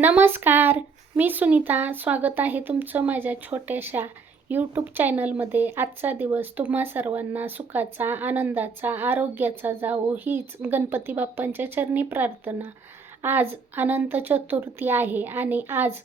नमस्कार मी सुनीता. स्वागत आहे तुमचं माझ्या छोट्याशा यूट्यूब चॅनलमध्ये आजचा दिवस तुम्हा सर्वांना सुखाचा आनंदाचा आरोग्याचा जावो हीच गणपती बाप्पांच्या चरणी प्रार्थना. आज अनंत चतुर्थी आहे आणि आज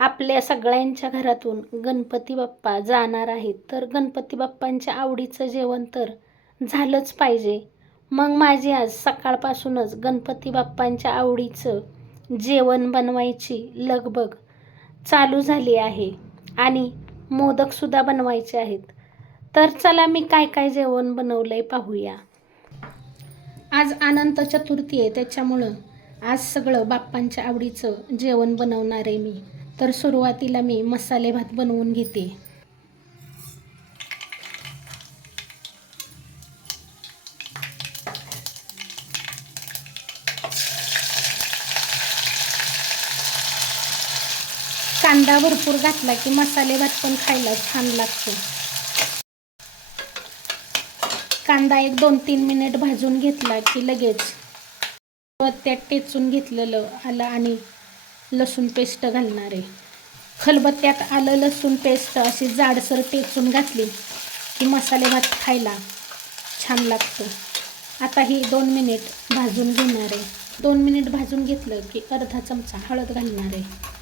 आपल्या सगळ्यांच्या घरातून गणपती बाप्पा जाणार आहेत. तर गणपती बाप्पांच्या आवडीचं जेवण तर झालंच पाहिजे. मग माझी आज सकाळपासूनच गणपती बाप्पांच्या आवडीचं जेवण बनवायची लगबग चालू झाली आहे आणि मोदकसुद्धा बनवायचे आहेत. तर चला मी काय काय जेवण बनवलं आहे पाहूया. आज अनंत चतुर्थी आहे त्याच्यामुळं आज सगळं बाप्पांच्या आवडीचं जेवण बनवणार आहे मी. तर सुरुवातीला मी मसाले भात बनवून घेते. कांदा भरपूर घातला की मसाले भात पण खायला छान लागतो. कांदा एक दोन तीन मिनिट भाजून घेतला की लगेच त्यात टेचून घेतलेलं आलं आणि लसूण पेस्ट घालणार आहे. खलबत्त्यात आलं लसूण पेस्ट अशी जाडसर टेचून घातली की मसाले भात खायला छान लागतो. आता ही दोन मिनिट भाजून घेणार आहे. दोन मिनिट भाजून घेतलं की अर्धा चमचा हळद घालणार आहे.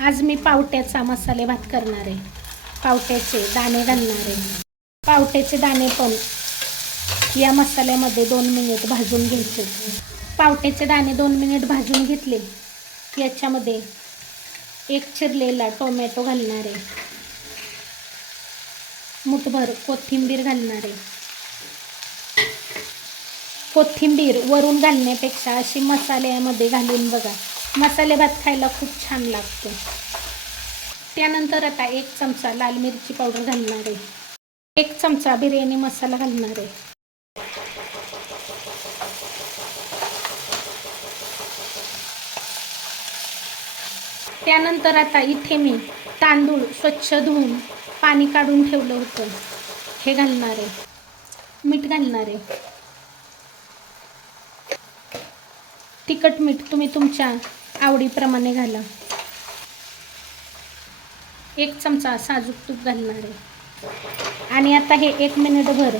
आज मी पावट्याचा मसाले भात करणार आहे. पावट्याचे दाणे घालणार आहे. पावट्याचे दाणे पण या मसाल्यामध्ये दोन मिनिट भाजून घ्यायचे. पावट्याचे दाणे दोन मिनिट भाजून घेतले. याच्यामध्ये एक चिरलेला टोमॅटो घालणार आहे. मुठभर कोथिंबीर घालणार आहे. कोथिंबीर वरून घालण्यापेक्षा अशी मसाल्यामध्ये घालून बघा. मसाले भात खायला खूप छान लागतो. त्यानंतर आता एक चमचा लाल मिरची पावडर घालणार आहे. एक चमचा बिर्याणी मसाला घालणार आहे. त्यानंतर आता इथे मी तांदूळ स्वच्छ धुवून पाणी काढून ठेवलं होतं. हे घालणार आहे. मीठ घालणार आहे. तिखट मीठ तुम्ही तुमच्या आवडीप्रमाणे घाला. एक चमचा साजूक तूप घालणार आहे. आणि आता हे एक मिनिटभर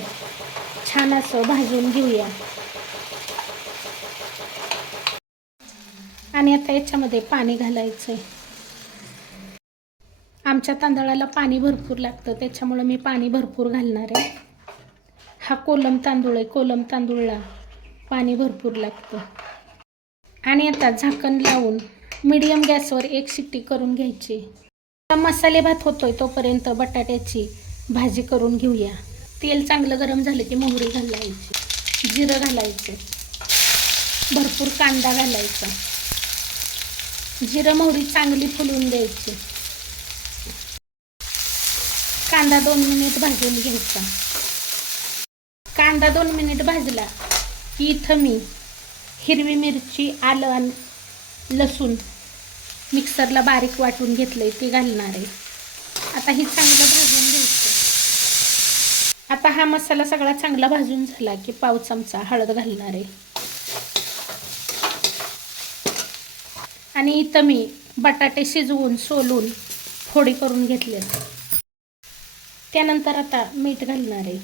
छान असं भाजून घेऊया. आणि आता याच्यामध्ये पाणी घालायचं आहे आमच्या तांदळाला पाणी भरपूर लागतं त्याच्यामुळं मी पाणी भरपूर घालणार आहे. हा कोलम तांदूळ आहे कोलम तांदूळला पाणी भरपूर लागतं. आणि आता झाकण लावून मीडियम गॅसवर एक शिट्टी करून घ्यायची. मसाले भात होतोय तोपर्यंत बटाट्याची भाजी करून घेऊया. तेल चांगलं गरम झालं की मोहरी घालायची जिरं घालायचं भरपूर कांदा घालायचा. जिरं मोहरी चांगली फुलवून द्यायची. कांदा दोन मिनिट भाजून घ्यायचा. कांदा दोन मिनिट भाजला की इथं मी हिरवी मिरची आलं आणि लसूण मिक्सरला बारीक वाटून घेतलं आहे ते घालणार आहे. आता ही चांगलं भाजून घ्यायचं. आता हा मसाला सगळा चांगला भाजून झाला की पाव चमचा हळद घालणार आहे. आणि इथं मी बटाटे शिजवून सोलून फोडी करून घेतले त्यानंतर आता मीठ घालणार आहे.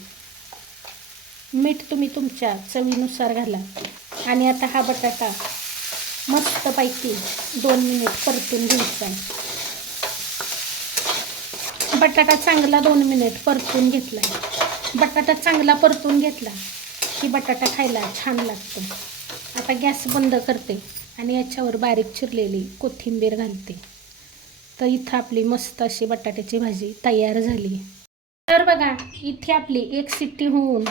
मीठ तुम्ही तुमच्या चवीनुसार घाला. आणि आता हा बटाटा मस्तपैकी दोन मिनिट परतून घ्यायचा बटाटा चांगला दोन मिनिट परतून घेतला बटाटा चांगला परतून घेतला की बटाटा खायला छान लागतो. आता गॅस बंद करते आणि याच्यावर बारीक चिरलेली कोथिंबीर घालते. तर इथं आपली मस्त अशी बटाट्याची भाजी तयार झाली. तर बघा इथे आपली एक सिट्टी होऊन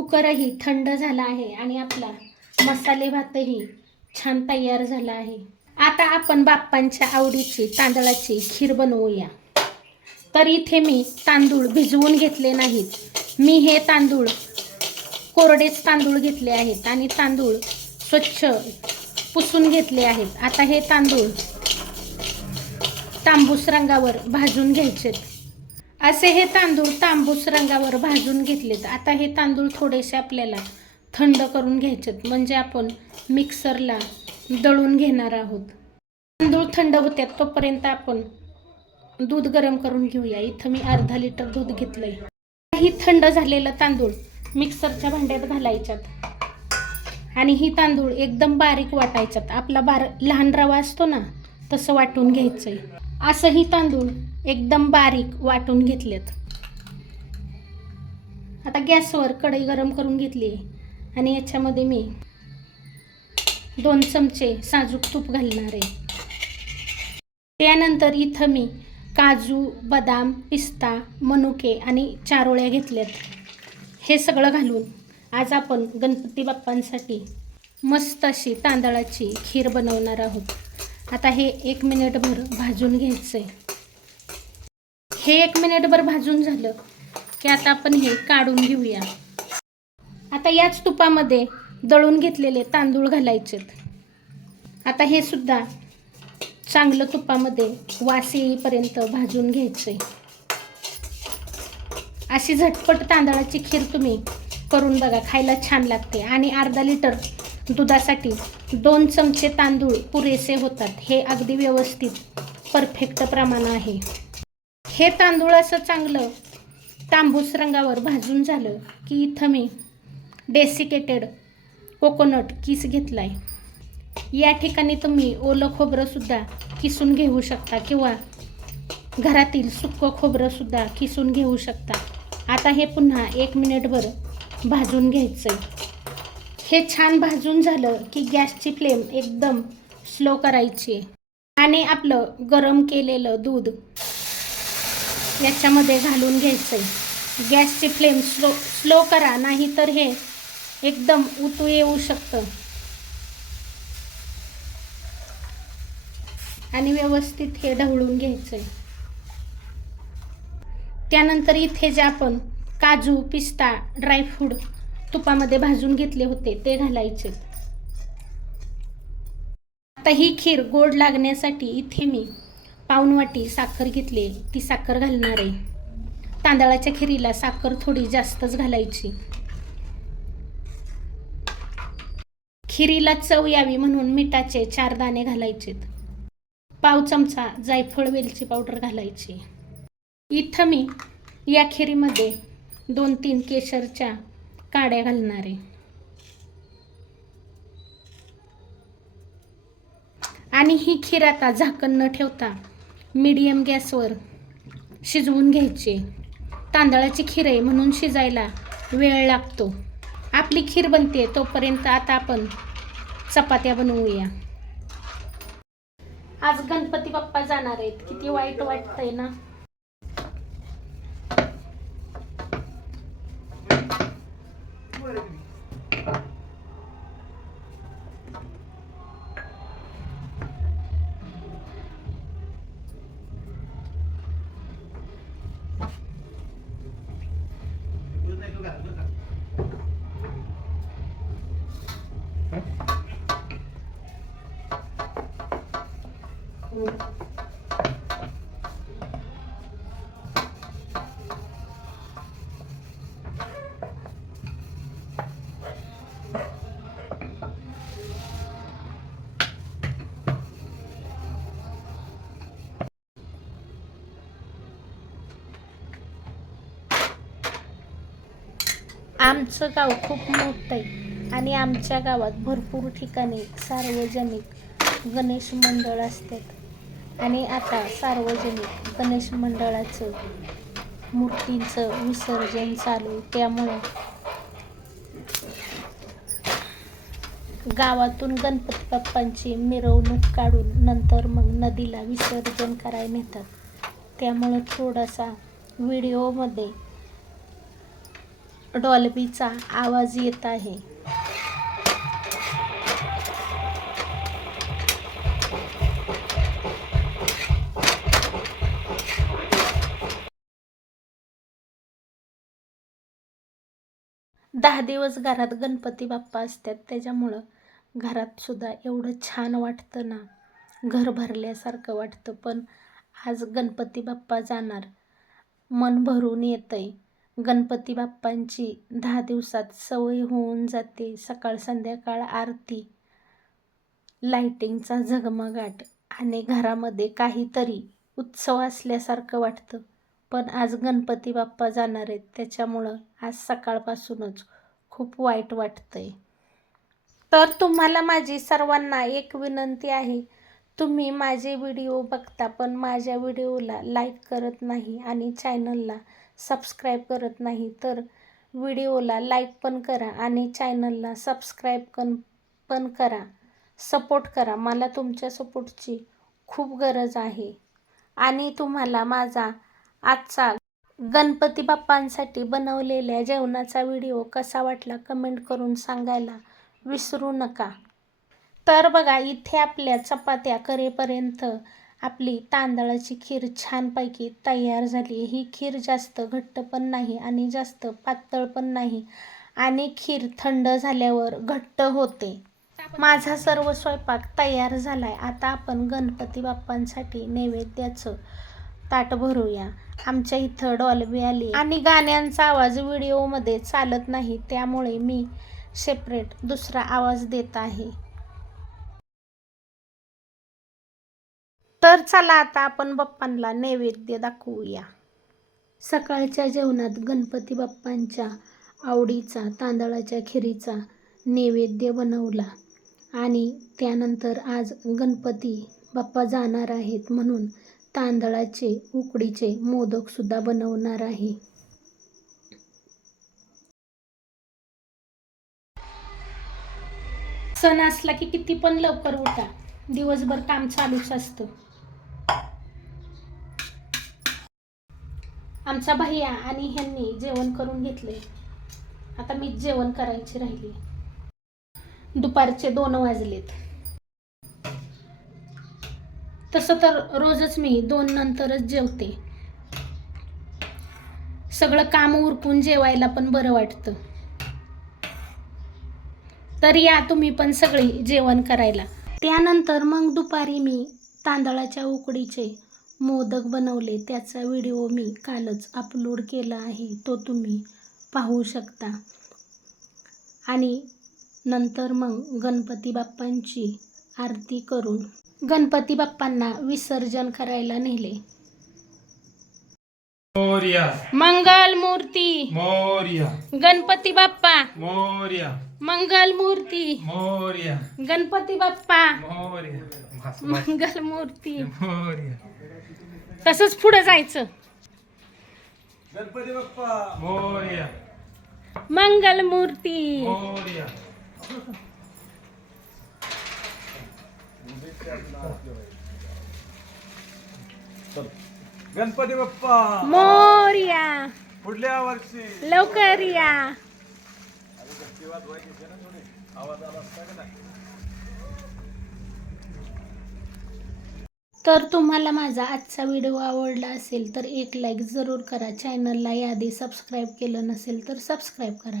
कुकरही थंड झाला आहे आणि आपला मसाले भातही छान तयार झाला आहे. आता आपण बाप्पांच्या आवडीची तांदळाची खीर बनवूया. तर इथे मी तांदूळ भिजवून घेतले नाहीत. मी हे तांदूळ कोरडेच तांदूळ घेतले आहेत आणि तांदूळ स्वच्छ पुसून घेतले आहेत. आता हे तांदूळ तांबूस रंगावर भाजून घ्यायचेत. असे हे तांदूळ तांबूस रंगावर भाजून घेतलेत. आता हे तांदूळ थोडेसे आपल्याला थंड करून घ्यायचेत. म्हणजे आपण मिक्सरला दळून घेणार आहोत. तांदूळ थंड होत्यात तोपर्यंत आपण दूध गरम करून घेऊया. इथं मी अर्धा लिटर दूध घेतलंय. ही थंड झालेलं तांदूळ मिक्सरच्या भांड्यात घालायच्यात. आणि ही तांदूळ एकदम बारीक वाटायच्यात. आपला बार लहान रवा असतो ना तसं वाटून घ्यायचं आहे असंही तांदूळ एकदम बारीक वाटून घेतलेत. आता गॅसवर कढई गरम करून घेतली आणि याच्यामध्ये मी दोन चमचे साजूक तूप घालणार आहे. त्यानंतर इथं मी काजू बदाम पिस्ता मनुके आणि चारोळ्या घेतल्यात. हे सगळं घालून आज आपण गणपती बाप्पांसाठी मस्त अशी तांदळाची खीर बनवणार आहोत. आता हे एक मिनिटभर भाजून घ्यायचं आहे हे एक मिनिटभर भाजून झालं की आता आपण हे काढून घेऊया. आता याच तुपामध्ये दळून घेतलेले तांदूळ घालायचेत. आता हे सुद्धा चांगलं तुपामध्ये वास येईपर्यंत भाजून घ्यायचंय. अशी झटपट तांदळाची खीर तुम्ही करून बघा खायला छान लागते. आणि अर्धा लिटर दुधासाठी दोन चमचे तांदूळ पुरेसे होतात. हे अगदी व्यवस्थित परफेक्ट प्रमाण आहे. हे तांदूळ असं चांगलं तांबूस रंगावर भाजून झालं की इथं मी डेसिकेटेड कोकोनट किस घेतला आहे या ठिकाणी तुम्ही ओलं खोबरंसुद्धा किसून घेऊ शकता किंवा घरातील सुकं खोबरंसुद्धा किसून घेऊ शकता. आता हे पुन्हा एक मिनिटभर भाजून घ्यायचं आहे हे छान भाजून झालं की गॅसची फ्लेम एकदम स्लो करायची. आणि आपलं गरम केलेलं दूध याच्यामध्ये घालून घ्यायचं आहे गॅसची फ्लेम स्लो स्लो करा नाही तर हे एकदम उतू येऊ शकतं. आणि व्यवस्थित हे ढवळून घ्यायचं आहे त्यानंतर इथे जे आपण काजू पिस्ता ड्रायफ्रूट तुपामध्ये भाजून घेतले होते ते घालायचे. आता ही खीर गोड लागण्यासाठी इथे मी पाऊनवाटी साखर घेतली. ती साखर घालणार आहे. तांदळाच्या खिरीला साखर थोडी जास्तच घालायची. खिरीला चव यावी म्हणून मिठाचे चार दाणे घालायचेत पाव चमचा जायफळ वेलची पावडर घालायची. इथं मी या खिरीमध्ये दोन तीन केशरच्या काड्या घालणार. आहे आणि ही खीर आता झाकण न ठेवता मीडियम गॅसवर शिजवून घ्यायची. तांदळाची खीर आहे म्हणून शिजायला वेळ लागतो. आपली खीर बनते तोपर्यंत आता आपण चपात्या बनवूया. आज गणपती बाप्पा जाणार आहेत. किती वाईट वाटतंय ना? आमचं गाव खूप मोठं आहे आणि आमच्या गावात भरपूर ठिकाणी सार्वजनिक गणेश मंडळ असतात. आणि आता सार्वजनिक गणेश मंडळाचं मूर्तींचं विसर्जन चालू त्यामुळे गावातून गणपती बाप्पांची मिरवणूक काढून नंतर मग नदीला विसर्जन करायला नेतात. त्यामुळं थोडासा व्हिडिओमध्ये डॉल्बीचा आवाज येत आहे. दहा दिवस घरात गणपती बाप्पा असतात. त्याच्यामुळं घरातसुद्धा एवढं छान वाटतं ना. घर भरल्यासारखं वाटतं. पण आज गणपती बाप्पा जाणार. मन भरून येतंय. गणपती बाप्पांची दहा दिवसात सवय होऊन जाते. सकाळ संध्याकाळ आरती. लाइटिंगचा झगमगाट. आणि घरामध्ये काहीतरी उत्सव असल्यासारखं वाटतं. पण आज गणपती बाप्पा जाणार आहेत. त्याच्यामुळं आज सकाळपासूनच खूप वाईट वाटतंय. तर तुम्हाला माझी सर्वांना एक विनंती आहे. तुम्ही माझे व्हिडिओ बघता पण माझ्या व्हिडिओला लाईक करत नाही आणि चॅनलला सबस्क्राईब करत नाही तर व्हिडिओला लाईक पण करा आणि चॅनलला सबस्क्राईब कन पण करा. सपोर्ट करा. मला तुमच्या सपोर्टची खूप गरज आहे. आणि तुम्हाला माझा आजचा गणपती बाप्पांसाठी बनवलेल्या जेवणाचा व्हिडिओ कसा वाटला कमेंट करून सांगायला विसरू नका. तर बघा इथे आपल्या चपात्या करेपर्यंत आपली तांदळाची खीर छानपैकी तयार झाली. ही खीर जास्त घट्ट पण नाही आणि जास्त पातळ पण नाही आणि खीर थंड झाल्यावर घट्ट होते. माझा सर्व स्वयंपाक तयार झालाय. आता आपण गणपती बाप्पांसाठी नैवेद्याचं ताट भरूया. आमच्या इथं डॉल्बी आली आणि गाण्यांचा आवाज व्हिडिओमध्ये चालत नाही त्यामुळे मी सेपरेट दुसरा आवाज देत आहे. तर चला आता आपण बाप्पांना नैवेद्य दाखवूया. सकाळच्या जेवणात गणपती बाप्पांच्या आवडीचा तांदळाच्या खिरीचा नैवेद्य बनवला. आणि त्यानंतर आज गणपती बाप्पा जाणार आहेत म्हणून तांदळाचे उकडीचे मोदकसुद्धा बनवणार आहे. सण असला की किती पण लवकर उठा. दिवसभर काम चालूच असतं. आमचा भैया आणि ह्यांनी जेवण करून घेतले. आता मीच जेवण करायची राहिली. दुपारचे दोन वाजलेत. तसं तर रोजच मी दोन नंतरच जेवते. सगळं काम उरकून जेवायला पण बरं वाटतं. तर या तुम्ही पण सगळी जेवण करायला. त्यानंतर मग दुपारी मी तांदळाच्या उकडीचे मोदक बनवले. त्याचा व्हिडिओ मी कालच अपलोड केला आहे. तो तुम्ही पाहू शकता. आणि नंतर मग गणपती बाप्पांची आरती करून गणपती बाप्पांना विसर्जन करायला नेले. मोर्या. मंगल मूर्ती. मोर्या. गणपती बाप्पा. मोर्या. मंगल मूर्ती. मोर्या. गणपती बाप्पा. मोर्या. मंगल मूर्ती. मोर्या. तसंच पुढे जायचं. गणपती बाप्पा. मोर्या. मंगल मूर्ती. मोर्या. गणपती बाप्पा. मोर्या. पुढल्या वर्षी. लवकर या. तर तुम्हाला माझा आजचा व्हिडिओ आवडला असेल तर एक लाईक जरूर करा. चॅनलला यादी सबस्क्राईब केलं नसेल तर सबस्क्राईब करा.